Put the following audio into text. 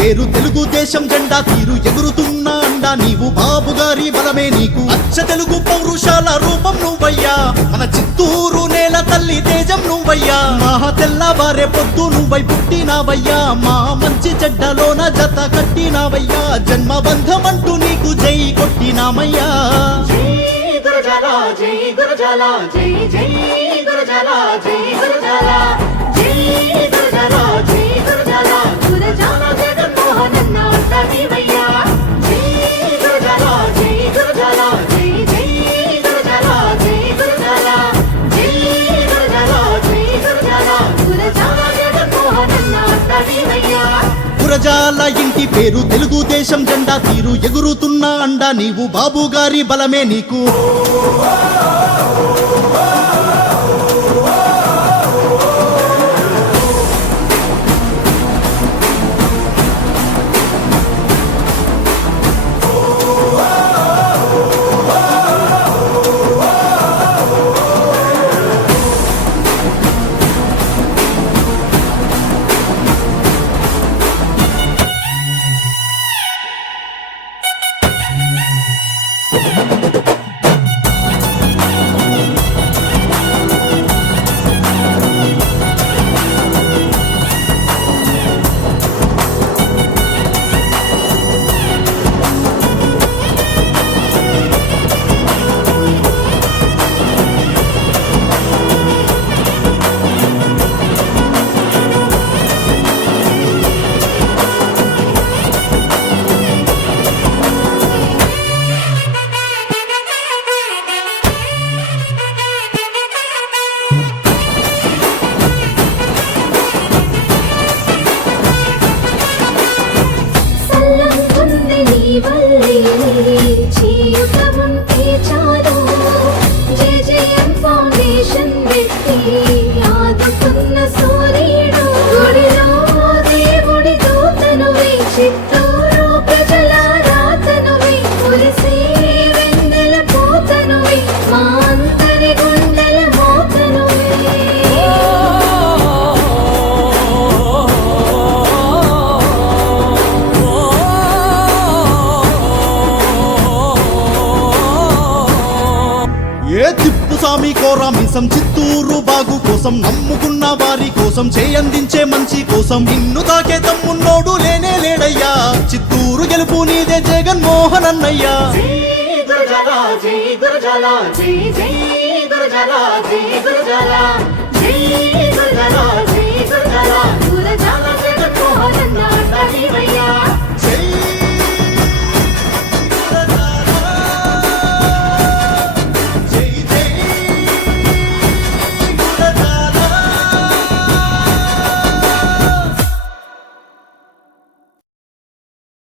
పేరు తెలుగుదేశం జెండా తీరు ఎగురుతున్న అండా నీవు బాబు గారి బలమే నీకు అచ్చ తెలుగు పౌరుషాల రూపం నువ్వయ్యా మన చిత్తూరు నేల తల్లి తేజం నువ్వయ్యా మహా తెల్లవారే పొద్దు నువ్వై పుట్టినావయ్యా మా మంచి చెడ్డలోన జత కట్టినావయ్యా జన్మబంధమంటూ నీకు జై కొట్టినామయ్యా జై గురజాల జై గురజాల జై జై గురజాల జై గురజాల జై గురజాల జై గురజాల గురజాల జగన్మోహనన్న నీవయ్యా జై గురజాల జై గురజాల జై జై గురజాల జై గురజాల జై గురజాల జై గురజాల గురజాల జగన్మోహనన్న నీవయ్యా గురజాల ఇంటి పేరు తెలుగుదేశం జెండా తీరు ఎగురుతున్న అండా నీవు బాబు గారి బలమే నీకు తిప్పుసామి కోరామిసం చిత్తూరు బాగు కోసం నమ్ముకున్న వారి కోసం చేయందించే మంచి కోసం నిన్ను తాకే తమ్మున్నోడు లేనే లేడయ్యా చిత్తూరు గెలుపు నీదే జగన్మోహన్ అన్నయ్యా జై గురజాల జై గురజాల జై జై గురజాల జై గురజాల